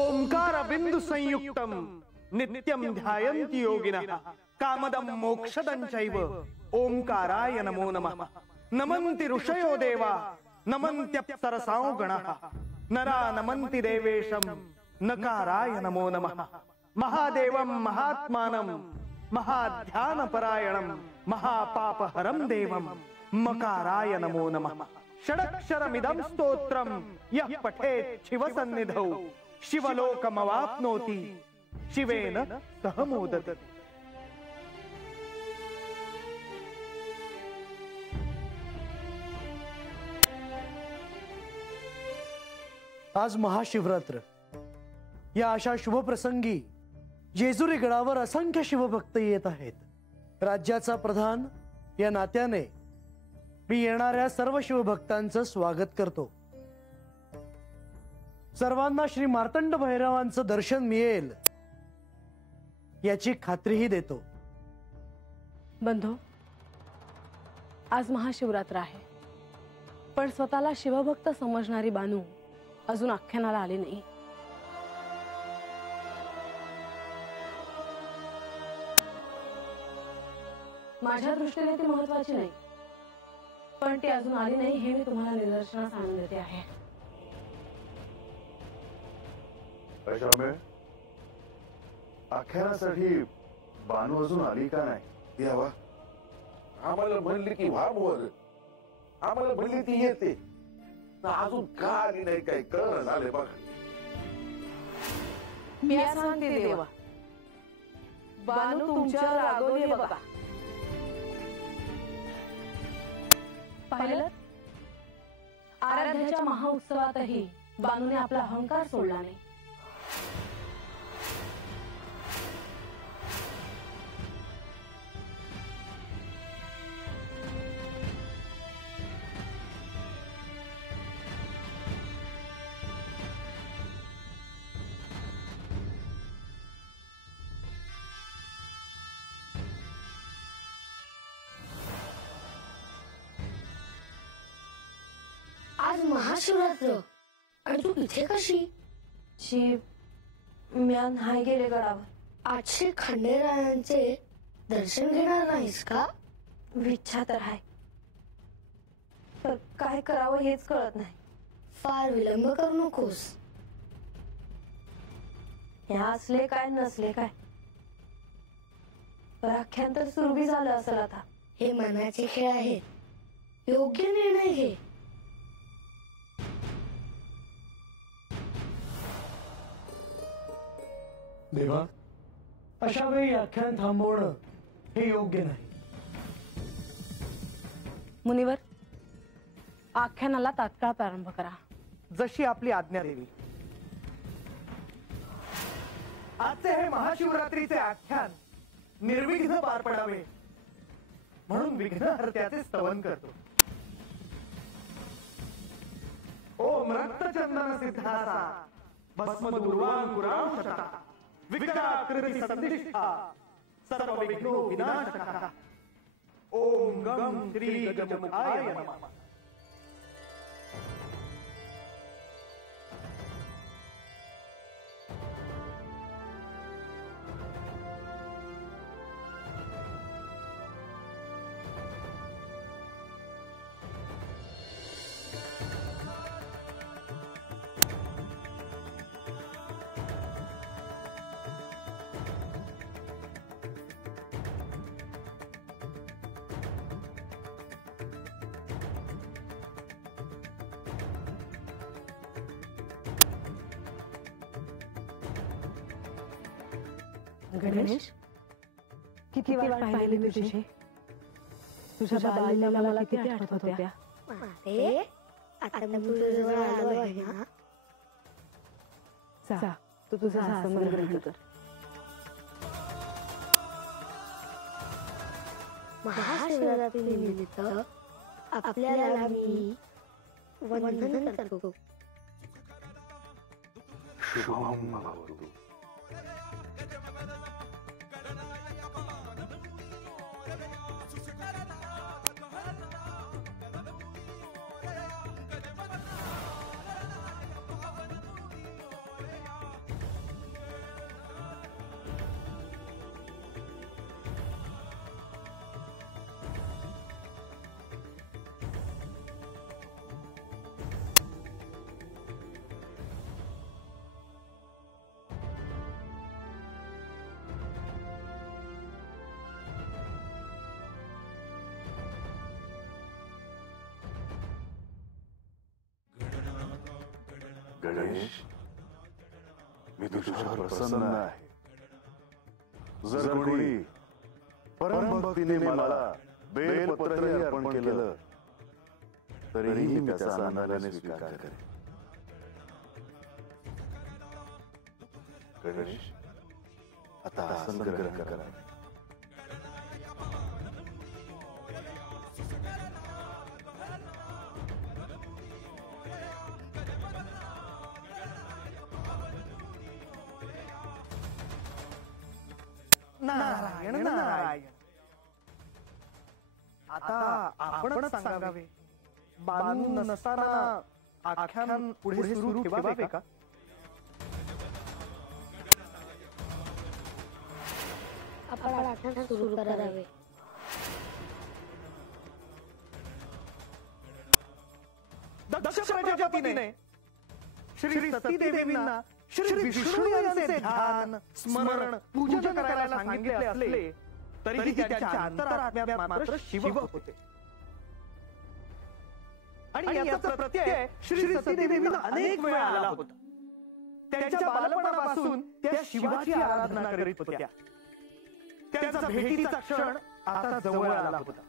ओंकार बिंदु संयुक्तम नित्यम ध्यायन्ति योगिनः कामदं मोक्षदं चैव ओंकाराय नमो नमः। नमन्ति ऋषयो देवा नमन्त्यप्सरसां गणः नरा नमन्ति देवेशं नकाराय नमो नमः। महादेवं महात्मानं महाध्यानपरायणं महापापहरं देवं मकाराय नमो नमः। षडक्षरमिदं स्तोत्रं यः पठेत् शिवसन्निधौ शिवलोकमवाप्नोति शिवेन सह मोदते। आज महाशिवरात्र या अशा शुभ प्रसंगी जेजुरी गडावर असंख्य शिवभक्त येत आहेत। राज्याचा प्रधान या नात्याने मी येणाऱ्या सर्व शिवभक्तांचं स्वागत करतो। सर्वांना श्री मार्तंड भैरवांचं दर्शन मिळेल याची खात्रीही देतो। बंधू, आज महाशिवरात्र आहे, पण स्वतःला शिवभक्त समजणारी बानू अजून आख्यानाला आली नाही। माझ्या दृष्टीने ती महत्वाची नाही, पण ती अजून आली नाही हे मी तुम्हाला निदर्शनास आणून देते आहे। आख्यानासाठी बानू अजून आली का नाही? देवा, आम्हाला म्हणली की व्हावर, आम्हाला म्हणली ती येते, अजून का आली नाही काय कळलं झाले बघा। मी सांगते देवा, बानू तुमच्यावर रागवली बघा। पाहिलं, आराध्याच्या महाउत्सवातही बानूने आपला अहंकार सोडला नाही। आज महाशिवरात्र आणि तू इथे कशी? म्या नाही गेले गडावर। आजचे खंडेरायांचे दर्शन घेणार नाहीस का? इच्छा तर आहे, तर काय करावं हेच कळत नाही। फार विलंब करू नकोस। ह्या असले काय नसले काय, तर आख्यान तर सुरू बी झालं असेल आता। हे मनाचे खेळ आहेत, योग्य निर्णय घे। देवा, अशा वेळी आख्यान थांबवणं हे योग्य नाही। मुनिवर, आख्यानाला तात्काळ प्रारंभ करा। जशी आपली आज्ञा देवी। आजचे हे महाशिवरात्रीचे आख्यान निर्विघ्न पार पडावे म्हणून विघ्नहर्त्याचे स्तवन करतो। ओम रक्तचंदन सिद्धासा भस्म दुर्वांकुरांशतः विकटाकृति संदिष्टा सर्व विघ्नो विनाशकः। ओम गं श्री गजमुखाय नमः। गणेश, किती वाट पाहिले मी तुझे? तुझ्या बाल्याला मला किती आठवत होत्या। अरे, आता मी तुझ्याजवळ आलो आहे ना। जा, तू तुझा आसन ग्रहण कर। महाशिवरात्री निमित्त आपल्याला मी वंदन करतो। शुभम भवतु। गणेश, मी तुझ्यावर प्रसन्न आहे. जर कोणी परमभक्तीने मला बेलपत्रही अर्पण केलं तरीही मी त्याचा आनंदाने स्वीकार करेन. गणेश, आता आसन ग्रहण करा. नारायण नारायण. आता आपणच सांगावे, बानू नसताना आख्यान पुढे सुरू ठेवावे का? आपण आख्यान सुरू करावे. दक्ष प्रजापतीने श्री सतीदेवींना श्री विष्णू यांचे ध्यान, स्मरण, पूजन करायला सांगितले असले तरीही त्यांच्या अंतरात्म्यात मात्र शिव होते. आणि याचा प्रत्यय श्री सतीदेवींना अनेक वेळा आला होता. त्यांच्या बालपणापासून त्या शिवाची आराधना करीत होत्या. त्यांचा भेटीचा क्षण आता जवळ आला होता.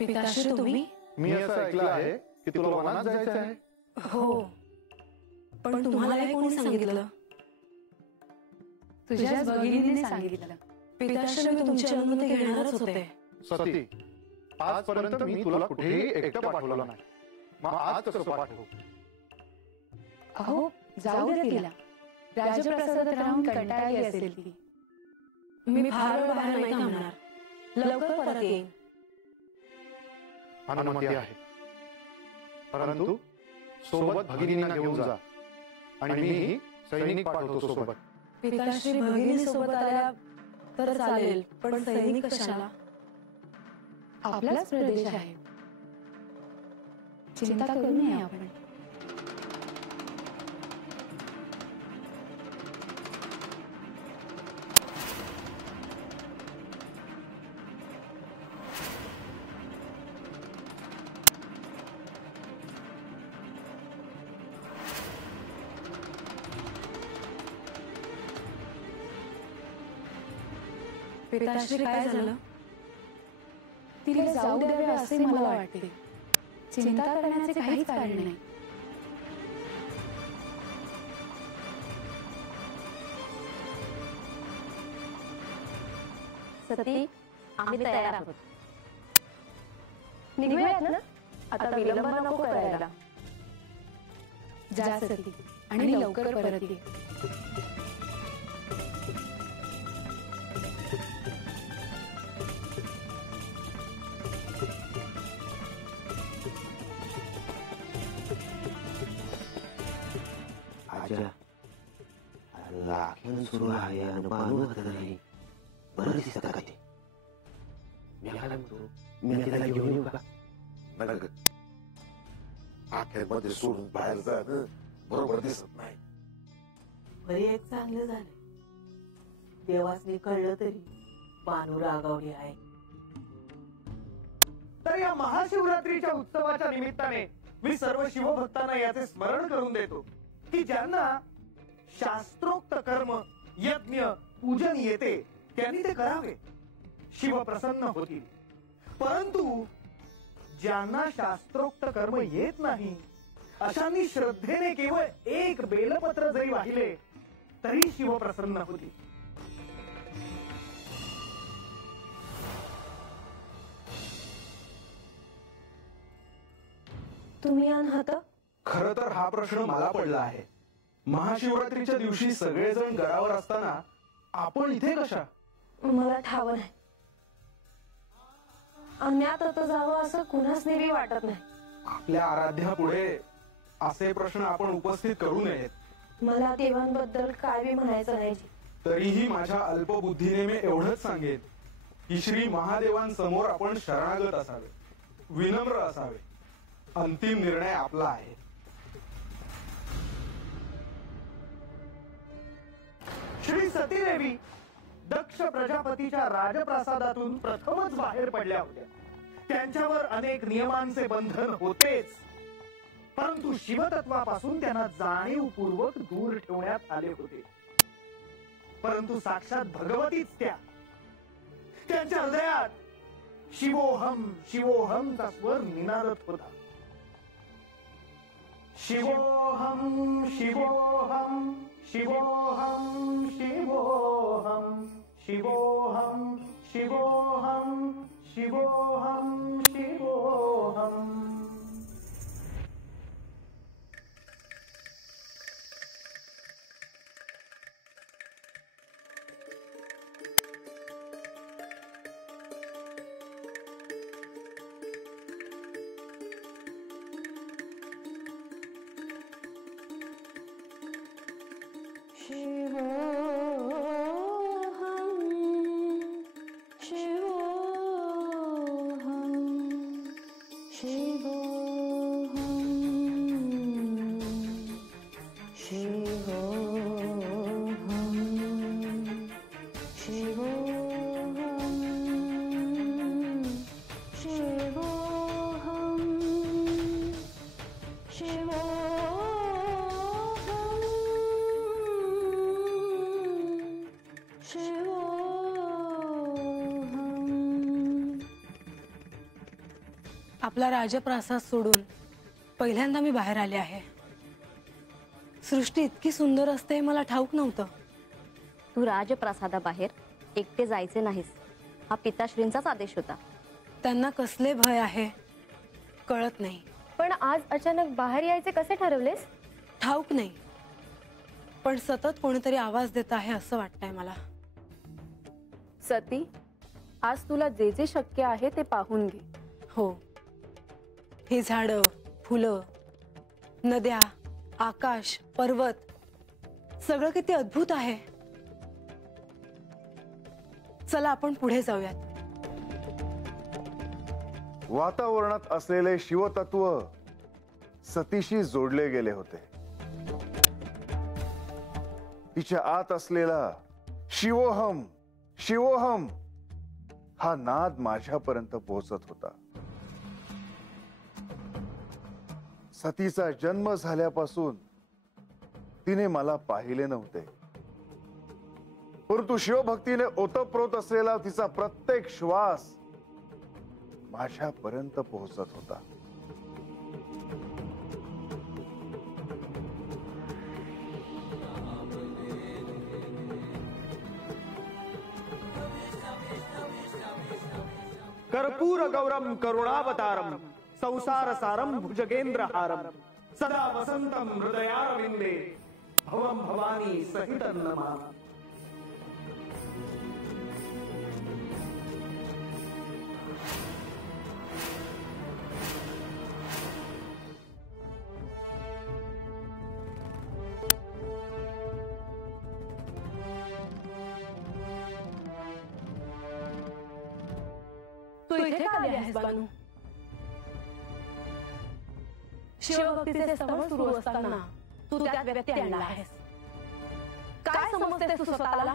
पिताश्री तुम्ही? मी असं ऐकलं आहे की तुला वनात जायचं आहे. हो, पण तुम्हाला हे कोणी सांगितलं? तुझ्याच भगिनीने सांगितलं. पिताश्री मी तुमची अनुमती घेणारच होते. सती, आजपर्यंत मी तुला कुठेही एकटं पाठवलं नाही. मग आज कसं पाठवू? अहो, जाऊ दे तिला. राजप्रसादात राहून कंटाळली असेल ती. मी फार वेळ बाहेर नाही थांबणार. लवकर परत येईन. अनुमती आहे, परंतु सोबत भगिनींना घेऊन जा आणि मी सैनिक पाठवतो सोबत. पिताश्री भगिनी सोबत आल्या तर चालेल, पण सैनिक कशाला? आपलाच प्रदेश आहे, चिंता करू नये आपण. पिताश्री काय झालं? तिला जाऊ द्यावे असे मला वाटते. चिंता करण्याचे काहीच कारण नाही. सती, आम्ही तयार आहोत. निघूयात ना? आता विलंब नको करायला. जा सती आणि लवकर परत ये. आख्यान सुरू आहे आणि बानू आता नाही. बरं दिसत का ते? काय म्हणतो मी तिला घेऊन येऊ का? नका आख्यामध्ये सोडून बाहेर जाणं बरोबर दिसत नाही. बरी एक चांगलं झालं, देवासनी कळलं तरी बानू रागावली आहे. तर या महाशिवरात्रीच्या उत्सवाच्या निमित्ताने मी सर्व शिवभक्तांना याचे स्मरण करून देतो की ज्यांना शास्त्रोक्त कर्म यज्ञ पूजन येते त्यांनी ते करावे, शिव प्रसन्न होतील. परंतु ज्यांना शास्त्रोक्त कर्म येत नाही अशांनी श्रद्धेने केवळ एक बेलपत्र जरी वाहिले तरी शिव प्रसन्न होतील. तुम्ही आहात? खरं तर हा प्रश्न मला पडला आहे. महाशिवरात्रीच्या दिवशी सगळेजण गडावर असताना आपण इथे कशा? मला ठाव नाही. अन्यात आता जावं असं कुणाच नेहमी वाटत नाही. आपल्या आराध्या पुढे असे प्रश्न आपण उपस्थित करू नयेत. मला देवांबद्दल काय बी म्हणायचं नाही. तरीही माझ्या अल्पबुद्धीने मी एवढंच सांगेन की श्री महादेवांसमोर आपण शरणागत असावे, विनम्र असावे. अंतिम निर्णय आपला आहे. श्री सतीदेवी दक्ष प्रजापतीच्या राजप्रासादातून प्रथमच बाहेर पडल्या होत्या. त्यांच्यावर अनेक नियमांचे बंधन होतेच, परंतु शिवतत्वापासून त्यांना जाणीवपूर्वक दूर ठेवण्यात आले होते. परंतु साक्षात भगवतीच त्यांच्या हृदयात शिवोहम शिवोहमचा स्वर निनादत होता. शिवोहम शिवोहम शिवोहम शिवोहम शिवोहम शिवोहम शिवोहम शिवोहम. आपला राजप्रासाद सोडून पहिल्यांदा मी बाहेर आले आहे. सृष्टी इतकी सुंदर असते हे मला ठाऊक नव्हतं. तू राजप्रासादाबाहेर एकटे जायचे नाहीस, हा पिताश्रींचाच आदेश होता. त्यांना कसले भय आहे कळत नाही. पण आज अचानक बाहेर यायचे कसे ठरवलेस? ठाऊक नाही, पण सतत कोणीतरी आवाज देत आहे असं वाटतंय मला. सती, आज तुला जे जे शक्य आहे ते पाहून घे. हो, ही झाडं, फुलं, नद्या, आकाश, पर्वत सगळं किती अद्भुत आहे. चला आपण पुढे जाऊयात. वातावरणात असलेले शिवतत्व सतीशी जोडले गेले होते. तिच्या आत असलेला शिवोहम शिवोहम हा नाद माझ्यापर्यंत पोहोचत होता. सतीचा जन्म झाल्यापासून तिने मला पाहिले नव्हते, परंतु शिवभक्तीने ओतप्रोत असलेला तिचा प्रत्येक श्वास माझ्यापर्यंत पोहोचत होता. कर्पूर गौरम करुणावतारम संसार सारम भुजगेंद्र हारम सदा वसंतम हृदयारविंदे भवम भवानी सहित नमः. तो इथे का आली आहेस बानू? शिवभक्तीचे स्तवन सुरू असताना तू त्यात व्यक्ती आणला आहेस. काय समजतेस तू स्वतःला?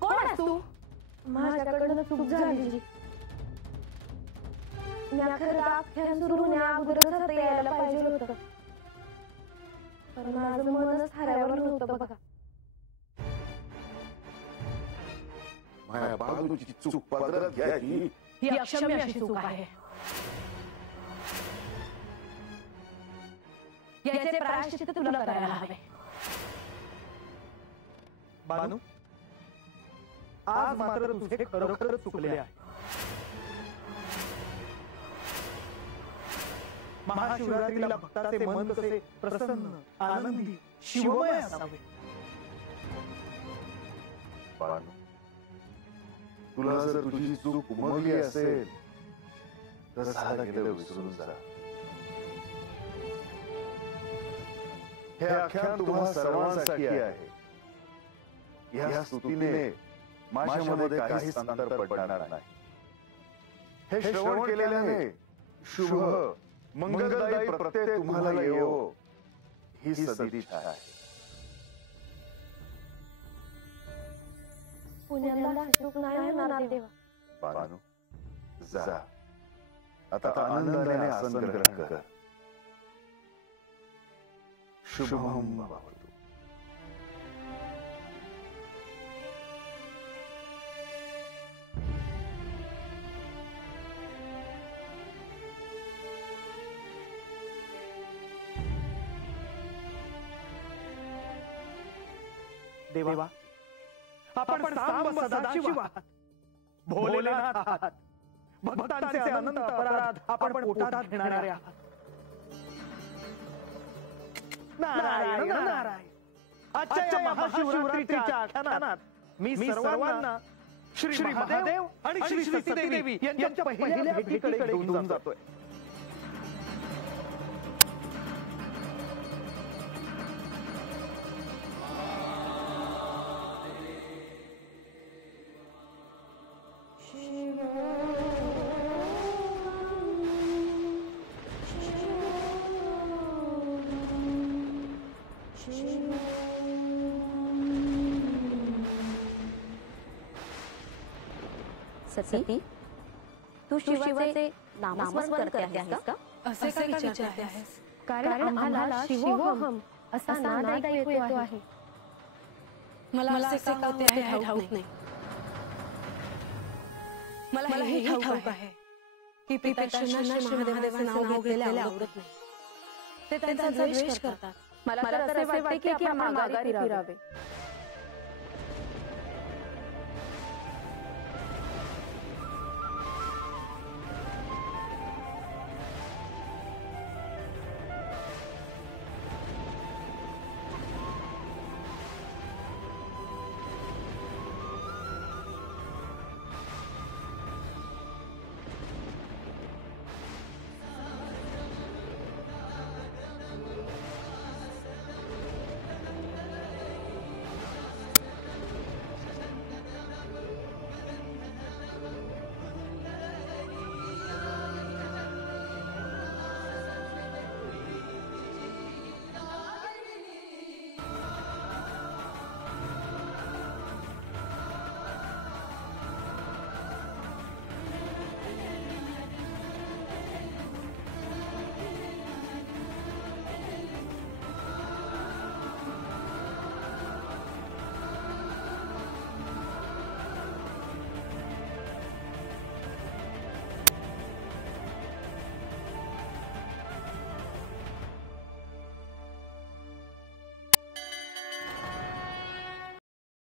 कोण आहेस तू? माझ्याकडनं चूक झाली. मी अखेर आख्यान सुरू होण्याअगोदरच हात यायला पाहिजे होतं. पण माझं मनच थाऱ्यावर नव्हतं बघा. माझ्या बाजूची चूक पदरात घ्यायची ही अक्षम्य अशी चूक आहे. याचे प्रायश्चित्त तुला करायला हवे. बानू, आज मात्र तुझे खरोखरच चुकले आहे. महाशिवरात्रीला भक्ताचे मन कसे प्रसन्न, आनंदी, शिवमय असावे. बानू, तुला जर तुझी चूक उमगली असेल तर झालं गेलं विसरून जा. हे आख्यान तुम्हा सर्वांसाठी आहे. या स्तुतीने माझ्यामध्ये काहीच अंतर पडणार नाही. हे श्रवण केल्याने शुभ मंगलदायी प्रत्यय तुम्हाला येवो ही सदिच्छा आहे. पुण्याला अशोक नाही होणार देवा. बानू, जा आता आनंदाने आसन ग्रहण कर. शुभम भवतु. देवा, आपण सांब सदाशिव आहात, भोलेनाथ आहात, भक्तांचे अनंत अपराध आपण पोटात घेणारे आहात. नारायण नारायण. आजच्या महाशिवरात्रीच्या आख्यानात मी सर्वांना श्री महादेव आणि श्री सतीदेवी यांच्या पहिल्या भेटीकडे घेऊन जातोय. सती, तू शिवाचे नामस्मरण करते आहेस का? असे का विचारते आहेस? कारण आम्हाला शिवोहम असा नाद ऐकू येतो आहे. मला असे का होते आहे हे ठाऊक नाही. मला हे ठाऊक आहे की पिताश्रींना श्री महादेवाचे नाव घेतलेले आवडत नाही. ते त्यांचा द्वेष करतात. मला तर असे वाटते की आपण माघारी फिरावे.